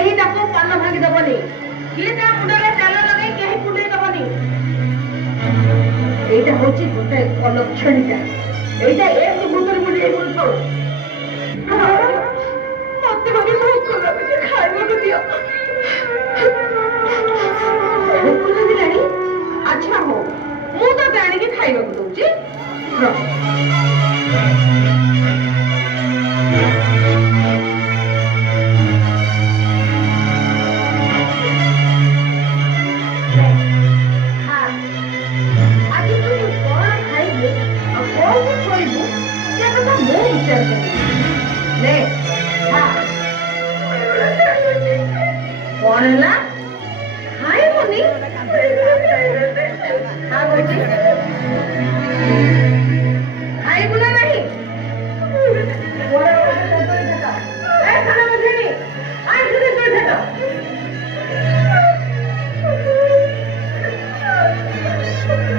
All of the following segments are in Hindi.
केही ताको पान भांगी दबनी किए ता मुंडरे तेल लगे केही कुंडे दबनी एटा होची गोटे अलक्षणिका एटा एक भूतर मुंडे बोलतो मते भारी भूख लागे खाइबो को दियो भूख लागिलानी अच्छा हो मु तो जानि के खाइबो को दउची कौन है ना खाए मुनी हाँ बोली खाए बुला नहीं खाना मुझे नहीं आज सुने सुन सकता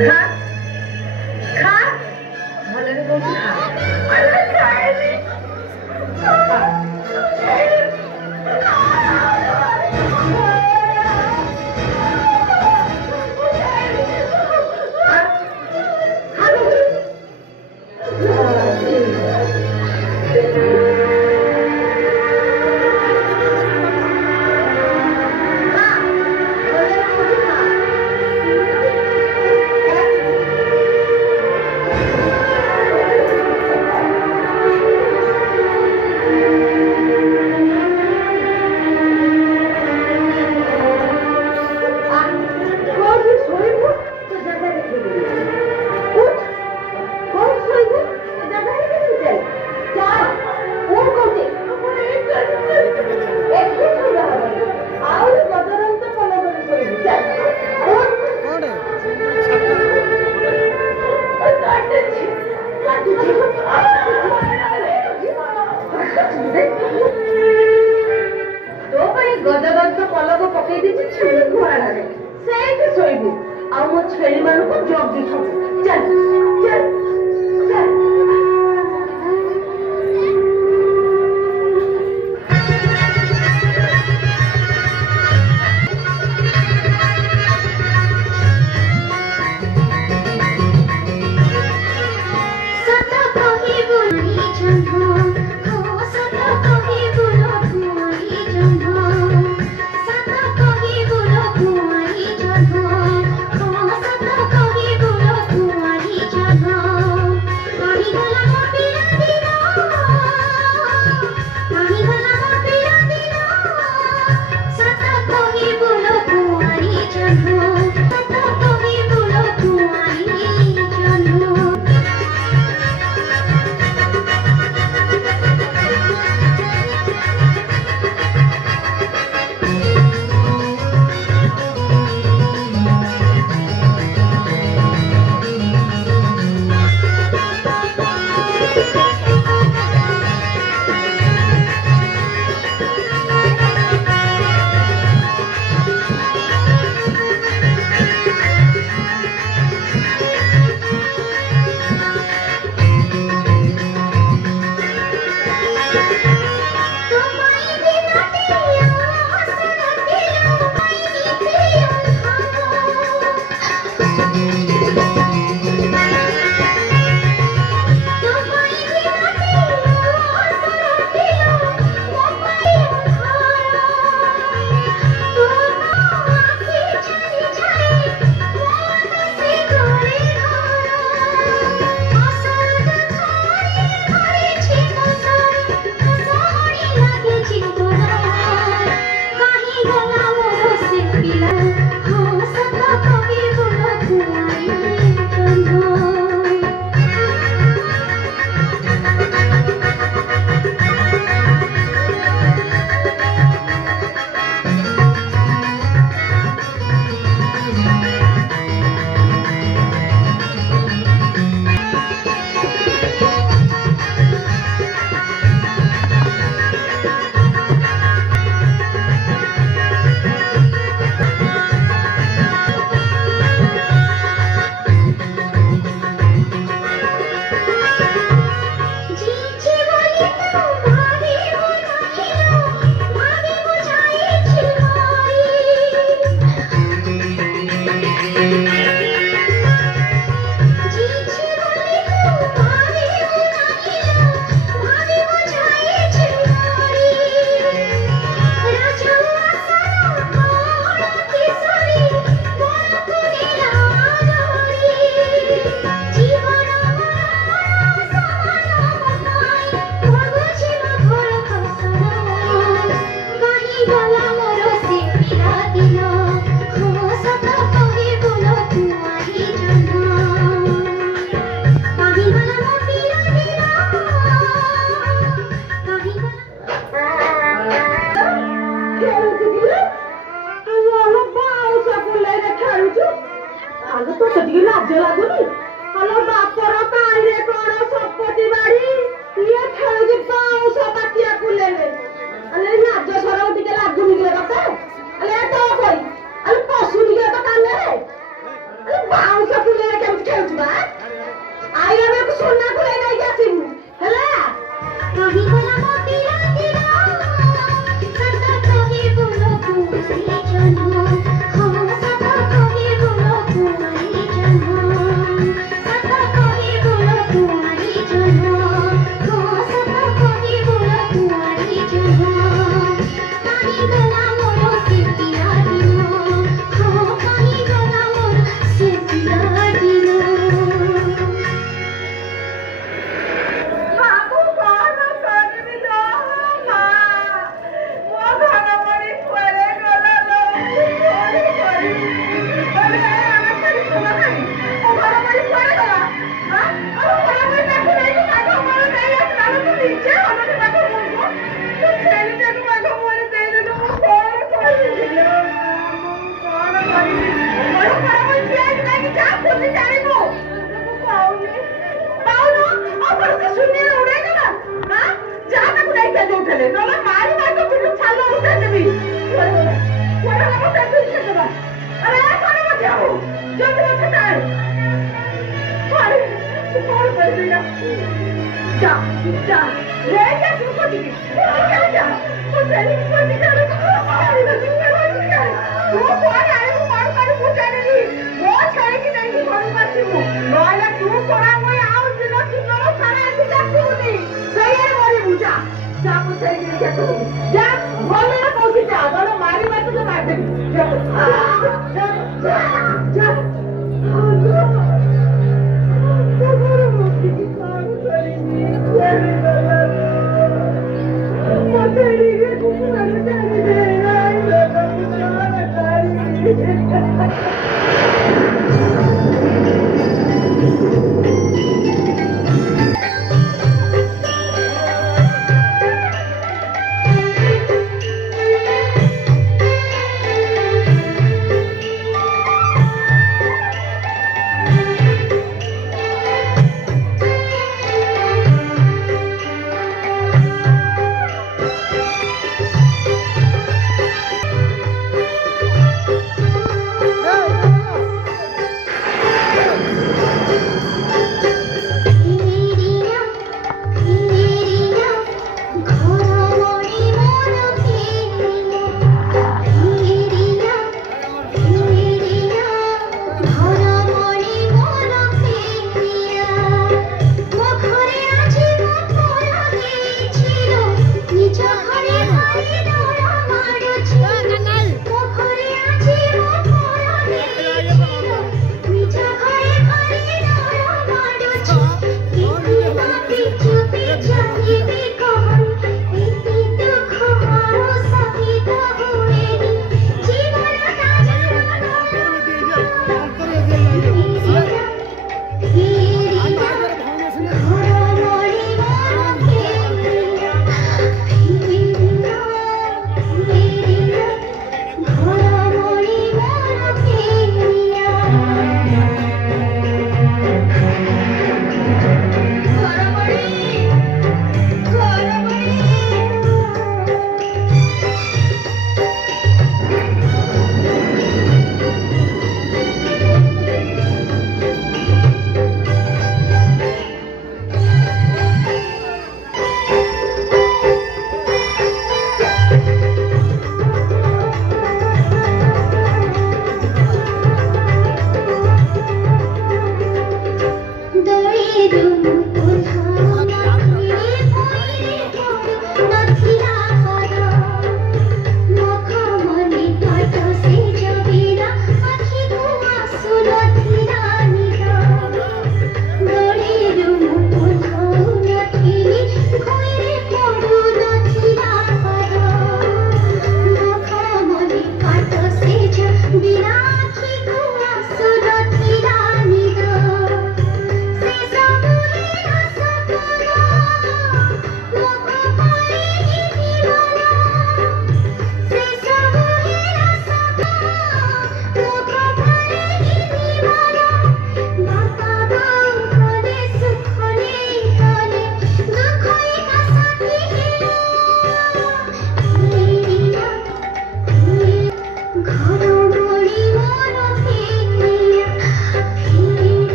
खा खा भले ने कौन खा अरे खाए नहीं जा जा ले जा तू को दी जा वो चली को निकाल तू कौन आए वो मार वो जाने दी वो छाए कि नहीं घर पाछी वो नोला तू कोना वो आउ दिन सुंदर सारा ऐसे जाती होनी सही है मोरी बुझा जा मुझे ये क्या तू जा बोले ना पहुंच जा बोलो मारी मत तो मार दे जा जा Pichu, pichu, pichu,